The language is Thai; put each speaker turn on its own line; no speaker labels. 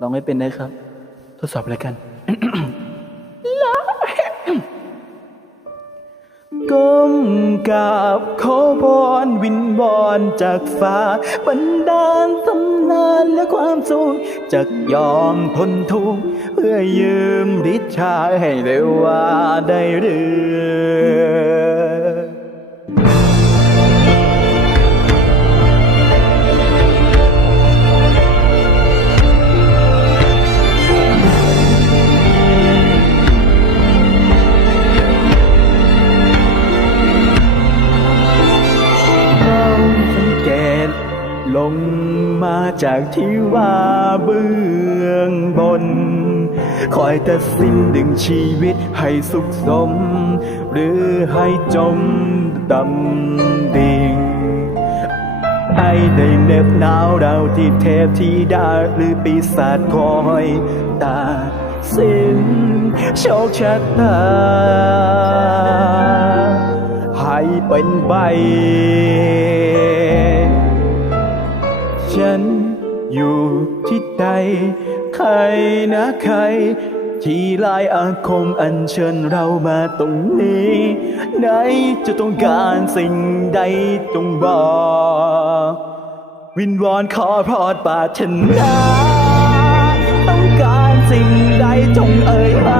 ลองไม่เป็นนะครับ ทดสอบอะไรกันก้มกราบขอพรวินบอนจากฟ้าบันดาลตำนานและความสุขจากยอมทนทุกข์เพื่อยืมฤทธิ์ชายให้เร็วว่าได้เรือ ลงมาจากที่ว่าเบื้องบน คอยตัดสินดึงชีวิตให้สุขสม หรือให้จมดำดิ่งไอ้ได้เหน็บหนาวเราที่เทพที่ดาหรือปีศาจคอยตาสิ้นโชคชะตาให้เป็นใบ ฉันอยู่ที่ใดใครนะใคร ที่ลายอาคมอัญเชิญเรามาตรงนี้ ไหนจะต้องการสิ่งใดจงบอก วินวอนขอพรปารถนาต้องการสิ่งใดจงเอ่ยมา